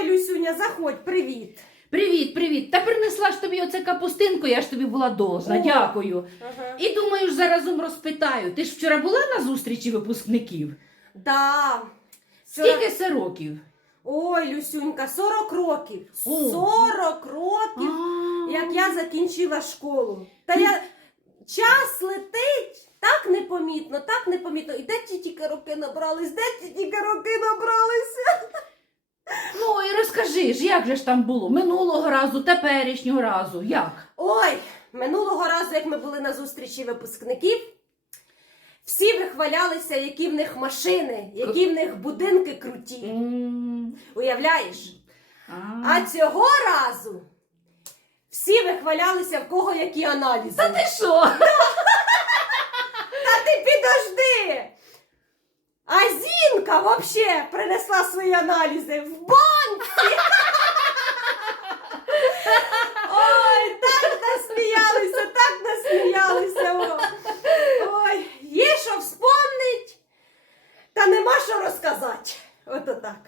Ой, Люсюня, заходь, привіт. Привіт, привіт. Та принесла ж тобі оце капустинку, я ж тобі була должна. О. Дякую. Ага. І думаю, ж заразом розпитаю. Ти ж вчора була на зустрічі випускників? Да. Вчора- Скільки це років? Ой, Люсюнька, 40 років. О. 40 років, А. як я закінчила школу. Та я час летить так непомітно, так непомітно. І де ті тільки роки набрались, де ті тільки роки набралися? Розкажи ж, як же ж там було? Минулого разу, теперішнього разу. Як? Ой, минулого разу, як ми були на зустрічі випускників, всі вихвалялися, які в них машини, які в них будинки круті. М, Уявляєш? а. А цього разу всі вихвалялися, в кого які аналізи. Та ти що? Та ти підожди! А Зінка вообще принесла свої аналізи в банці. Ой, так насміялися, так насміялися. О. Ой, є що вспомнить, та нема що розказати. Ото так.